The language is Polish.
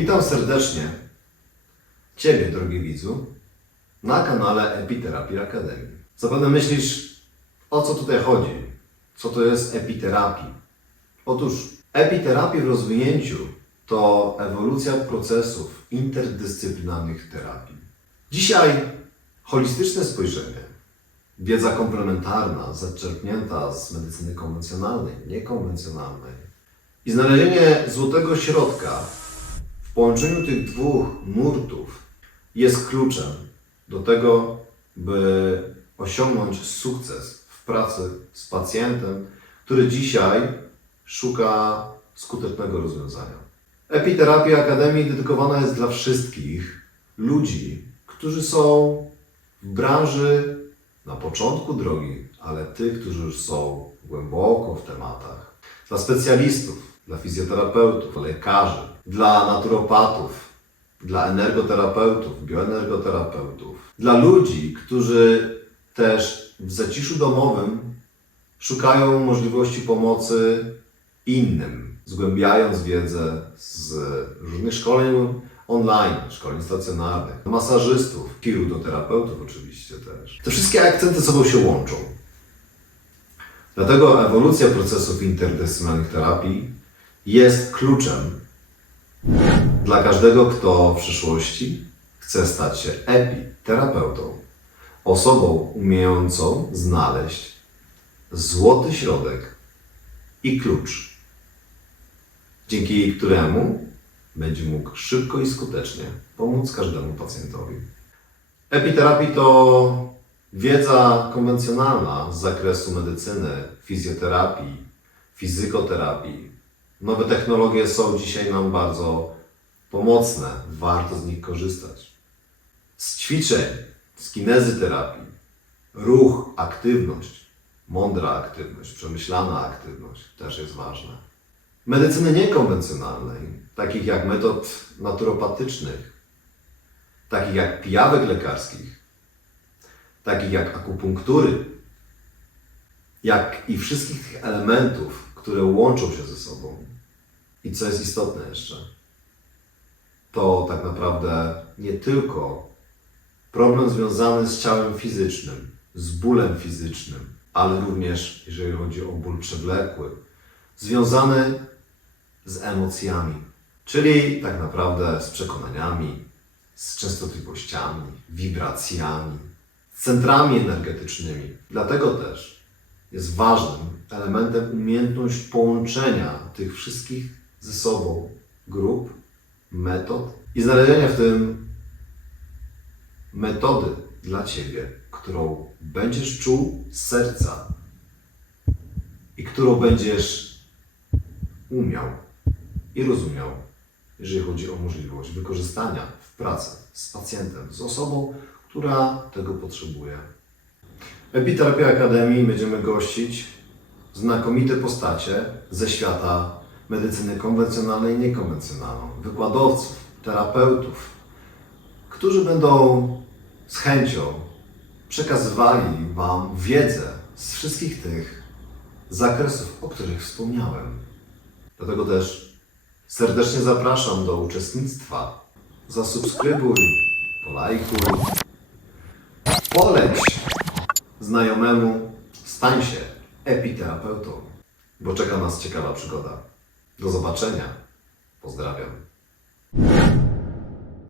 Witam serdecznie Ciebie, drogi widzu, na kanale Epiterapii Akademii. Zapewne myślisz, o co tutaj chodzi? Co to jest epiterapii? Otóż epiterapii w rozwinięciu to ewolucja procesów interdyscyplinarnych terapii. Dzisiaj holistyczne spojrzenie, wiedza komplementarna, zaczerpnięta z medycyny konwencjonalnej, niekonwencjonalnej i znalezienie złotego środka połączeniu tych dwóch nurtów jest kluczem do tego, by osiągnąć sukces w pracy z pacjentem, który dzisiaj szuka skutecznego rozwiązania. Epiterapia Akademii dedykowana jest dla wszystkich ludzi, którzy są w branży na początku drogi, ale tych, którzy już są głęboko w tematach. Dla specjalistów, dla fizjoterapeutów, lekarzy, dla naturopatów, dla energoterapeutów, bioenergoterapeutów, dla ludzi, którzy też w zaciszu domowym szukają możliwości pomocy innym, zgłębiając wiedzę z różnych szkoleń online, szkoleń stacjonarnych, masażystów, chirurdoterapeutów oczywiście też. Te wszystkie akcenty sobą się łączą. Dlatego ewolucja procesów interdyscyplinarnych terapii jest kluczem dla każdego, kto w przyszłości chce stać się epiterapeutą, osobą umiejącą znaleźć złoty środek i klucz, dzięki któremu będzie mógł szybko i skutecznie pomóc każdemu pacjentowi. Epiterapii to wiedza konwencjonalna z zakresu medycyny, fizjoterapii, fizykoterapii. Nowe technologie są dzisiaj nam bardzo pomocne, warto z nich korzystać. Z ćwiczeń, z kinezy terapii, ruch, aktywność, mądra aktywność, przemyślana aktywność też jest ważna. Medycyny niekonwencjonalnej, takich jak metod naturopatycznych, takich jak pijawek lekarskich, takich jak akupunktury, jak i wszystkich elementów, które łączą się ze sobą. I co jest istotne jeszcze, to tak naprawdę nie tylko problem związany z ciałem fizycznym, z bólem fizycznym, ale również, jeżeli chodzi o ból przewlekły, związany z emocjami, czyli tak naprawdę z przekonaniami, z częstotliwościami, wibracjami, z centrami energetycznymi. Dlatego też jest ważnym elementem umiejętność połączenia tych wszystkich ze sobą grup, metod i znalezienia w tym metody dla Ciebie, którą będziesz czuł z serca i którą będziesz umiał i rozumiał, jeżeli chodzi o możliwość wykorzystania w pracy z pacjentem, z osobą, która tego potrzebuje. W Epiterapii Akademii będziemy gościć znakomite postacie ze świata medycyny konwencjonalnej i niekonwencjonalnej, wykładowców, terapeutów, którzy będą z chęcią przekazywali Wam wiedzę z wszystkich tych zakresów, o których wspomniałem. Dlatego też serdecznie zapraszam do uczestnictwa. Zasubskrybuj, polajkuj, poleć znajomemu, stań się epiterapeutą, bo czeka nas ciekawa przygoda. Do zobaczenia. Pozdrawiam.